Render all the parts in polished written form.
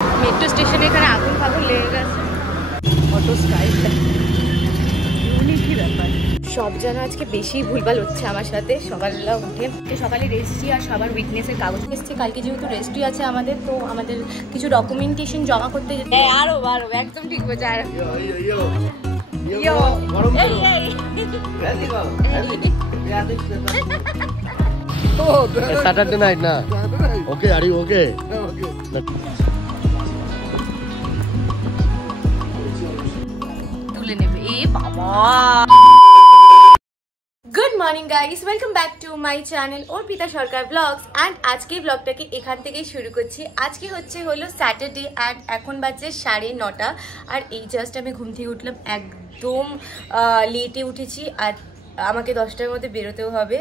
Metro স্টেশনে এখানে আগুন ফাগুন লেগে গেছে। অটো স্টাইলটা ইউনিকই ব্যাপার। সব যেন আজকে বেশি ভুলভাল হচ্ছে আমার সাথে। সকালবেলা উঠে সকালে রেজিস্ট্রি আর সবার উইকনেসের কাগজ এসছে। কালকে যেহেতু রেজিস্ট্রি আছে আমাদের, তো আমাদের কিছু ডকুমেন্টেশন জমা করতে যেতে। আরো একদম ঠিক বলছে। আর Saturday night na. Okay, are you okay? তুলে নেবে এ বাবা। Good morning guys, welcome back to my channel Arpita Sarkar blogs. And আজকে ব্লগটাকে এখান থেকেই শুরু করছি। আজকে হলো স্যাটারডে অ্যান্ড এখন বাজছে 9:30। আর এই জাস্ট আমি ঘুম থেকে উঠলাম, একদম লেটে উঠেছি। আর আমাকে 10টার মধ্যে বেরোতেও হবে।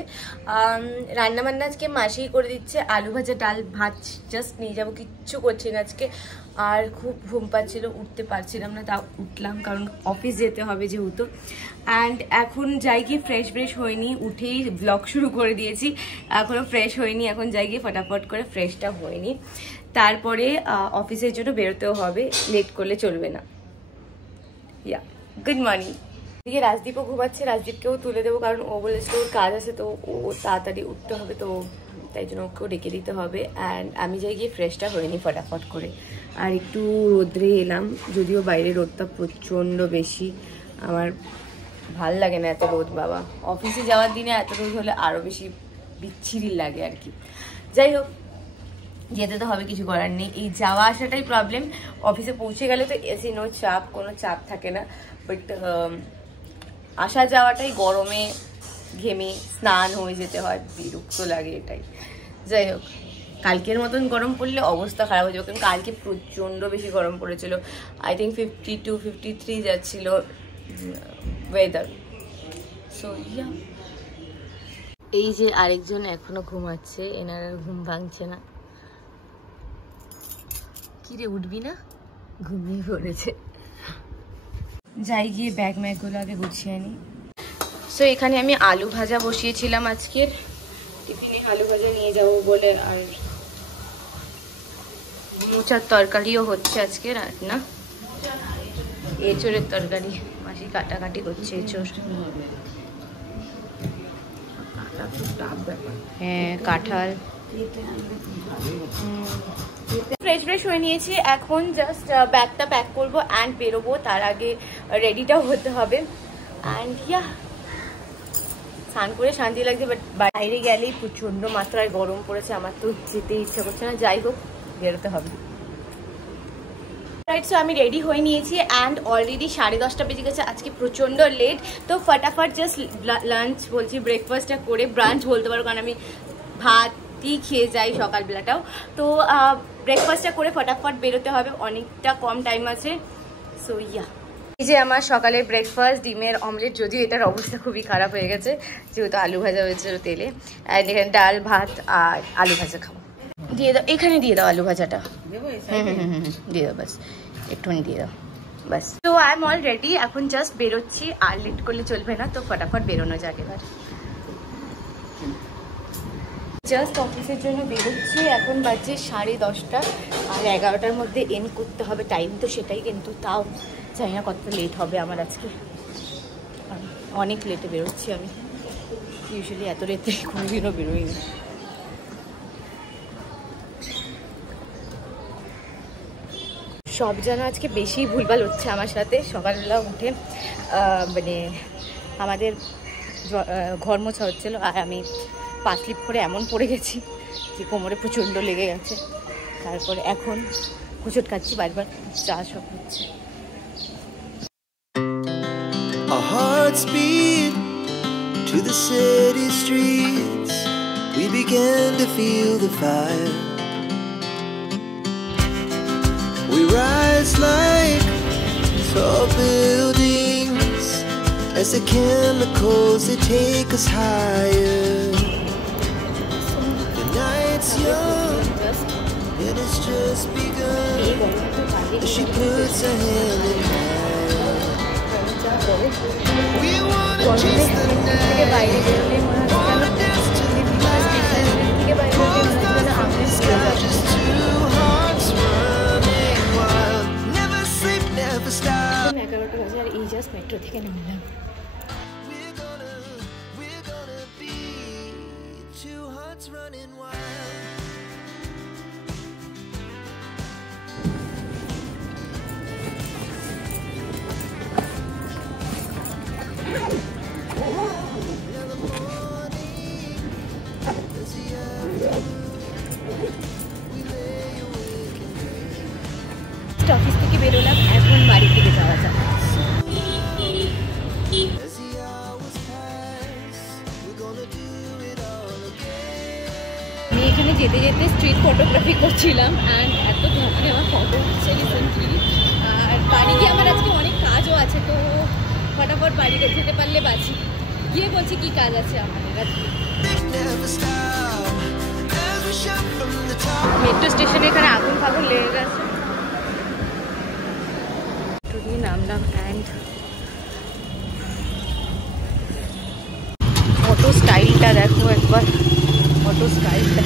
রান্নাবান্না আজকে মাসিই করে দিচ্ছে। আলু ভাজা, ডাল, ভাত জাস্ট নিয়ে যাবো, কিচ্ছু করছি না আজকে। আর খুব ঘুম পাচ্ছিল, উঠতে পারছিলাম না, তাও উঠলাম কারণ অফিস যেতে হবে যেহেতু। অ্যান্ড এখন যাই গিয়ে ফ্রেশ হয়নি, উঠেই ব্লগ শুরু করে দিয়েছি। এখনও ফ্রেশ হয়নি, এখন যাই গিয়ে ফটাফট করে ফ্রেশটা হয়নি। তারপরে অফিসের জন্য বেরোতেও হবে, লেট করলে চলবে না। ইয়া, গুড মর্নিং। এদিকে রাজদীপও ঘুমাচ্ছে, রাজদীপকেও তুলে দেবো কারণ ও বলেছিল ওর কাজ আছে, তো ও তাড়াতাড়ি উঠতে হবে, তো তাই জন্য ওকেও ডেকে দিতে হবে। অ্যান্ড আমি যাই গিয়ে ফ্রেশটা হয়নি ফটাফট করে। আর একটু রোদ্রে এলাম, যদিও বাইরে রোদটা প্রচণ্ড বেশি। আমার ভাল লাগে না এত রোদ বাবা। অফিসে যাওয়ার দিনে এত রোদ হলে আরও বেশি বিচ্ছিরি লাগে আর কি। যাই হোক, যেতে তো হবে, কিছু করার নেই। এই যাওয়া আসাটাই প্রবলেম। অফিসে পৌঁছে গেলে তো এসি নো চাপ, কোনো চাপ থাকে না। বাট আসা যাওয়াটাই গরমে ঘেমে স্নান হয়ে যেতে হয়, বিরক্ত লাগে এটাই। যাই হোক, কালকের মতন গরম পড়লে অবস্থা খারাপ হয়ে যাবে, কারণ কালকে প্রচণ্ড বেশি গরম পড়েছিল। আই থিঙ্ক 52-53 যাচ্ছিল ওয়েদার। সো ইয়া, এই যে আরেকজন এখনো ঘুমাচ্ছে, এনার ঘুম ভাঙছে না। কিরে উঠবি না? ঘুমিয়ে পড়েছে। যাই গিয়ে ব্যাগ ম্যাগগুলো আগে গুছিয়ে আনি। সো এখানে আমি আলু ভাজা বসিয়েছিলাম আজকের টিফিনে, আলু ভাজা নিয়ে যাবো বলে। আর মোচার তরকারিও হচ্ছে আজকে রান্না, এঁচোড়ের তরকারি। মাসি কাটাকাটি করছে এঁচোড়। হ্যাঁ, কাঁঠাল। ফ্রেশ হয়ে নিয়েছি, এখন জাস্ট ব্যাগটা প্যাক করবো অ্যান্ড বেরোবো। তার আগে রেডিটাও হতে হবে। অ্যান্ড ইয়া, স্নান করে শান্তি লাগছে, বাট বাইরে গেলেই প্রচণ্ড মাত্রায় গরম পড়েছে, আমার তো যেতে ইচ্ছা করছে না। যাই হোক, বেরোতে হবে। রাইট, সো আমি রেডি হয়ে নিয়েছি অ্যান্ড অলরেডি 10:30 বেজে গেছে। আজকে প্রচণ্ড লেট, তো ফটাফট জাস্ট লাঞ্চ বলছি, ব্রেকফাস্টটা করে, ব্রাঞ্চ বলতে পারো কারণ আমি ভাতই খেয়ে যাই সকালবেলাটাও। তো ব্রেকফাস্টটা করে ফটাফট বেরোতে হবে, অনেকটা কম টাইম আছে। সো ইয়া, এই যে আমার সকালের ব্রেকফাস্ট, ডিমের অমলেট, যদিও এটার অবস্থা খুবই খারাপ হয়ে গেছে যেহেতু আলু ভাজা হয়েছিল তেলে। অ্যান্ড এখানে ডাল, ভাত আর আলু ভাজা খাবো। দিয়ে দাও, এখানে দিয়ে দাও আলু ভাজাটা। দিয়ে দাও, বাস একটুখানি দিয়ে দাও, বাস। তো আই এম অল রেডি, এখন জাস্ট বেরোচ্ছি। আর লেট করলে চলবে না, তো ফটাফট বেরোনো যাক এবার। জাস্ট অফিসের জন্য বেরোচ্ছি, এখন বাজে 10:30। আর 11টার মধ্যে এন্ড করতে হবে টাইম, তো সেটাই। কিন্তু তাও জানি না কতটা লেট হবে আমার আজকে, অনেক লেটে বেরোচ্ছি আমি। ইউজুয়ালি এত লেটে কোনোদিনও বেরোই না। সব যেন আজকে বেশি ভুলভাল হচ্ছে আমার সাথে। সকালবেলা উঠে মানে আমাদের ঘর মোছা হচ্ছিল, আর আমি পা স্লিপ করে এমন পড়ে গেছি যে কোমরে প্রচণ্ড লেগে গেছে। তারপরে এখন হোঁচট খাচ্ছি বারবার, চা সব হচ্ছে। Our hearts beat to the city streets. We began to feel the fire. We rise like tall buildings as the chemicals, they take us higher. The night's young and it's just begun as she puts her hand in mine. We wanna chase the night, wanna dance to the light. Both our sky, just two hearts running. We're gonna be two hearts running wild. Office থেকে বেরোলাম, এখন বাড়ির দিকে যাওয়া যাক। আমি এখানে যেতে যেতে স্ট্রিট ফটোগ্রাফি করছিলাম অ্যান্ড এত ধরনের আমার ফটো উঠছে রিসেন্টলি। আর বাড়ি গিয়ে আমার আজকে অনেক কাজও আছে, তো ফটাফট বাড়ি যেতে পারলে বাঁচি। গিয়ে বলছি কি কাজ আছে আমাদের আজকে। মেট্রো স্টেশনে এখানে আগুন ফাগুন লেগে গেছে, নামলাম অ্যান্ড অটো স্টাইলটা দেখো একবার, অটো স্টাইলটা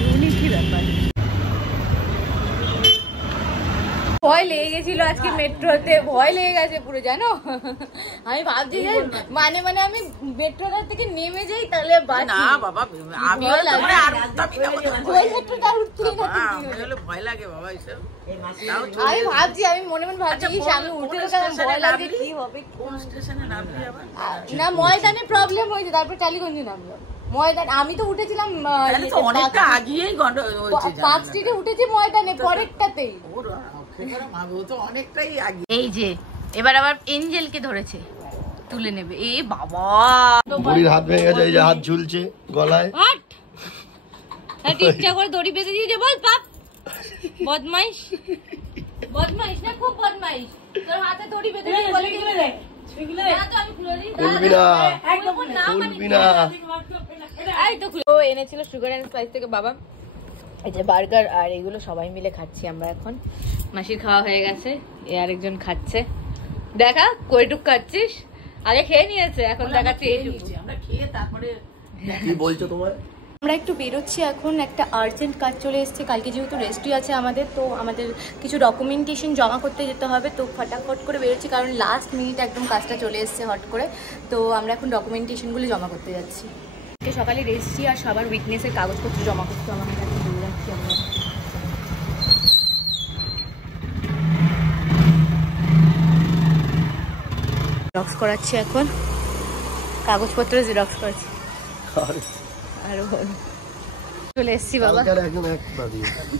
ইউনিকই ব্যাপার। ভয় লেগে গেছিল আজকে মেট্রোতে, ভয় লেগে গেছে পুরো, জানো। আমি ভাবছি যে মানে আমি মেট্রোটার থেকে নেমে যাই তাহলে না বাবা, আমি ভয় লাগে বাবা এইসব। আমি ভাবছি, আমি মনে মনে ভাবছি আমি উঠে ভয় লাগে কি হবে। না ময়দানে প্রবলেম হয়েছে, তারপর টালিগঞ্জে নামলাম। ময়দান আমি তো উঠেছিলাম অনেকটা আগিয়েই পার্ক স্ট্রিটে উঠেছি, ময়দানে পরেরটাতেই। এই যে এবার আবার এঞ্জেলকে ধরেছে, তুলে নেবে। এ বাবা, বুড়ির হাত ভেঙে গেছে, এই যে হাত ঝুলছে গলায়। হাট ঠিকঠাক করে দড়ি বেঁধে দিয়েছে। বল পাপ, বদমাইশ বদমাইশ না, খুব বদমাইশ। তোর হাতে দড়ি বেঁধে দিয়ে বলে দিবি রে, না তো আমি খুলে দিই। খুলবি না, খুলবি না। এই তো খুলে। ও এনেছিল সুগার এন্ড স্পাইস থেকে বাবা, এই যে বার্গার আর এগুলো সবাই মিলে খাচ্ছি আমরা এখন। মাসির খাওয়া হয়ে গেছে, এ আরেকজন খাচ্ছে। দেখা কয়টুক খাচ্ছিস? আগে খেয়ে নিয়েছে, এখন দেখাচ্ছি এইটুকু। আমরা খেয়ে তারপরে কি বলছো তোমায়? আমরা একটু বেরোচ্ছি এখন, একটা আর্জেন্ট কাজ চলে এসেছে। কালকে যেহেতু রেস্ট্রি আছে আমাদের, তো আমাদের কিছু ডকুমেন্টেশন জমা করতে যেতে হবে, তো ফটাফট করে বেরোচ্ছি কারণ লাস্ট মিনিট একদম কাজটা চলে এসেছে হট করে। তো আমরা এখন ডকুমেন্টেশনগুলো জমা করতে যাচ্ছি। সকালে রেস্ট্রি আর সবার উইকনেসের কাগজপত্র জমা করতে হবে, আমরা এখন বেরিয়ে যাচ্ছি। আমরা জেরক্স করাচ্ছি এখন, কাগজপত্র জেরক্স করাচ্ছি। আরো চলে এসছি বাবা,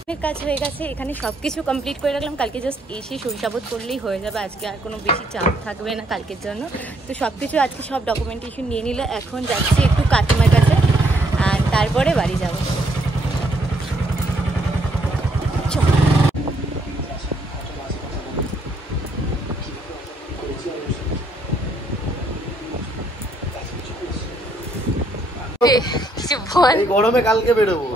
অনেক কাজ হয়ে গেছে এখানে, সবকিছু কমপ্লিট করে রাখলাম। কালকে জাস্ট এসে শৈশাবোধ করলেই হয়ে যাবে, আজকে আর কোনো বেশি চাপ থাকবে না কালকের জন্য। তো সবকিছু আজকে সব ডকুমেন্টেশন নিয়ে নিলে এখন যাচ্ছি একটু কাকিমার কাছে, আর তারপরে বাড়ি যাবো। গরমে কালকে বেরোবো।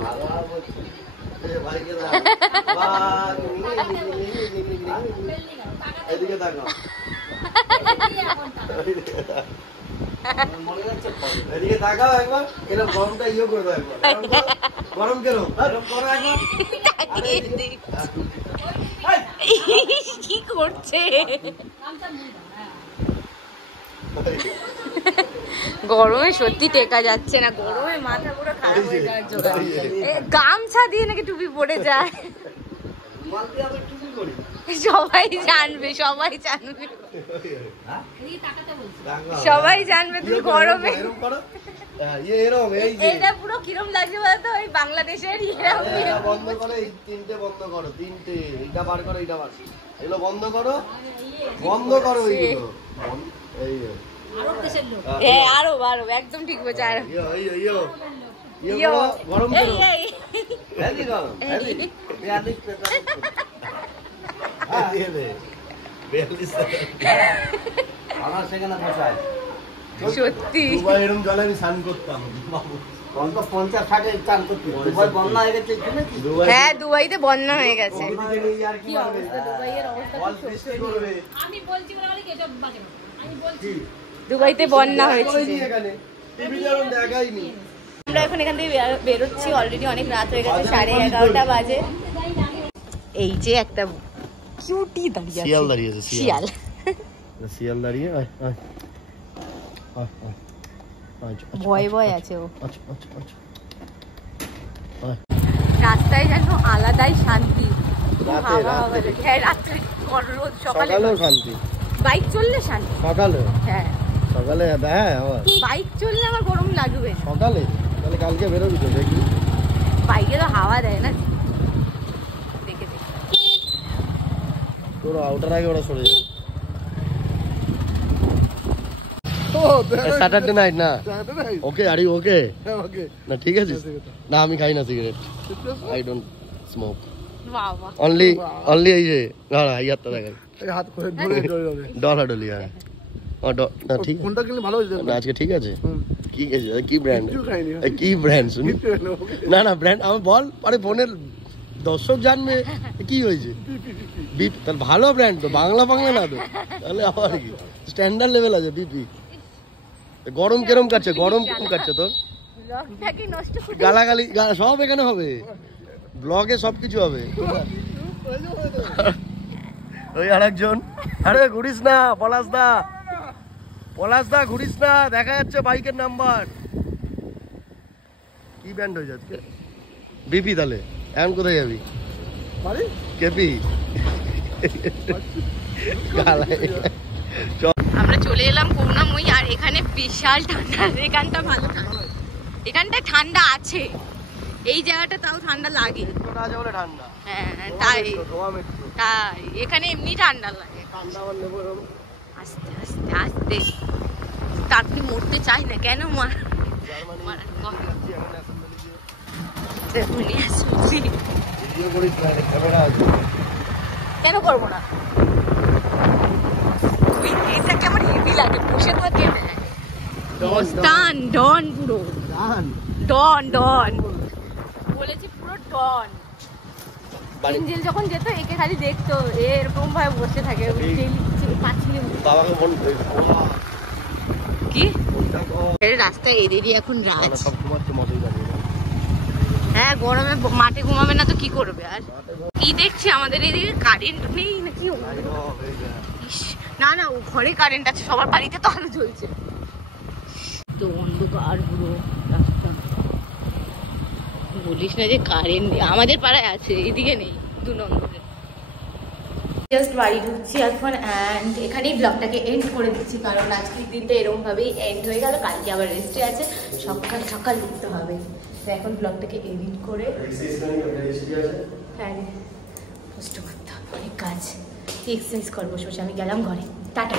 এদিকে তাকাও, এদিকে তাকাও একবার, এরকম গরমটা ইয়ে করে দাও একবার। গরম কেন? গরম করো একবার। কি করছে? গরমে সত্যি টেকা যাচ্ছে না, গরমে মাথা পুরো খারাপ হয়ে যাওয়ার জোগাড়। গামছা দিয়ে নাকি টুপি পরে যায়, সবাই জানবে, সবাই জানবে, সবাই জানবে তুই গরমে। এটা পুরো কিরম লাগছে বলতো, ওই বাংলাদেশের বন্ধ করো, এই তিনটে বন্ধ করো, তিনটে, এইটা বার করো, এইটা বার, এগুলো বন্ধ করো, বন্ধ করো এইগুলো। আরো আরো একদম ঠিক বলছে। আর গরম করো, সত্যি এরকম জলে আমি স্নান করতাম। হ্যাঁ দুবাইতে বন্যা হয়ে গেছে। দুবাইতে বন্যা হয়েছে। আমরা এখন এখান থেকে বেরোচ্ছি, অলরেডি অনেক রাত হয়ে গেছে, 11:30 বাজে। এই যে একটা কিউটি দাঁড়িয়ে আছে, শিয়াল দাঁড়িয়ে আছে, শিয়াল। শিয়াল দাঁড়িয়ে ভয় ভয় আছে ও। আচ্ছা আচ্ছা আচ্ছা রাস্তায় যেন আলাদাই শান্তি। রাতে, রাতে। হ্যাঁ রাত্রে রোজ সকালে সকালেও শান্তি, বাইক চললে শান্তি। সকালে হ্যাঁ সকালে হ্যাঁ আবার বাইক চললে আমার গরম লাগবে না। সকালে, তাহলে কালকে বেরোবি তো দেখি। বাইকে তো হাওয়া দেয় না। দেখে দেখে তোর ওটার আগে ওরা সরে যাবে। স্যাটারডে নাইট না? ওকে আর ইউ ওকে? না ঠিক আছে না, আমি খাই না সিগারেট, আই ডোন্ট স্মোক। বাবা অনলি এই যে ইয়ারটা দেখাই হাত করে ধরে ধরে ডলাডলি। হ্যাঁ না ঠিক কোনটা কিনলে ভালো হয়েছে না, আজকে ঠিক আছে। কি ব্র্যান্ড, কিচ্ছু খাইনি। কি ব্র্যান্ড শুনি? না না ব্র্যান্ড আমি বল, আরে ফোনের দর্শক জানবে কি হয়েছে। বিপি তাহলে ভালো ব্র্যান্ড তো, বাংলা বাংলা না তো, তাহলে আবার কি স্ট্যান্ডার্ড লেভেল আছে। বিপি গরম কেরম কাটছে, গরম কেরম কাটছে তোর? ব্লগটাকে নষ্ট করে গালাগালি সব এখানে হবে, ব্লগে সবকিছু হবে। ওই আরেকজন, আরে ঘুরিস না পলাশ দা ঘুরিস না, দেখা যাচ্ছে বাইকের নাম্বার। কি ব্যান্ড হয়ে যাচ্ছে বিপি? তাহলে এখন কোথায় যাবি? কেপি আমরা চলে এলাম করুণাময়ী। আর এখানে বিশাল ঠান্ডা, এখানটা ভালো ঠান্ডা, এখানটায় ঠান্ডা আছে, এই জায়গাটা তাও ঠান্ডা লাগে। ঠান্ডা, হ্যাঁ তাই তাই এখানে এমনি ঠান্ডা লাগে। আস্তে আস্তে আস্তে আপনি মরতে চাই না কেন? কেন করবো না? এটা কেমন হেভি লাগে, বসে থাকে মস্তান ডন, পুরো ডন বলেছি, পুরো ডন। এঞ্জেল যখন যেত একে খালি দেখতো, এরকম ভাবে বসে থাকে কি রাস্তায় এদেরই এখন রাজ। হ্যাঁ গরমে মাঠে ঘুমাবে না তো কি করবে? আর কি দেখছি আমাদের এদিকে কারেন্ট নেই নাকি? না না ও ঘরে কারেন্ট আছে, সবার বাড়িতে তো আলো জ্বলছে। তো অন্ধকার পুরো রাস্তা, বলিস না যে কারেন্ট নেই। আমাদের পাড়ায় আছে, এদিকে নেই, 2 নম্বরে। জাস্ট বাড়ি ঢুকছি এখন, অ্যান্ড এখানেই ব্লগটাকে এন্ড করে দিচ্ছি, কারণ আজকের দিনটা এরকমভাবেই এন্ড হয়ে গেল। কালকে আবার রেস্টে আছে, সকাল সকাল উঠতে হবে। তো এখন ব্লগটাকে এডিট করে হ্যাঁ পোস্ট করতে হবে, অনেক কাজ। এক্সারসাইজ করবো। আমি গেলাম ঘরে, টাটা।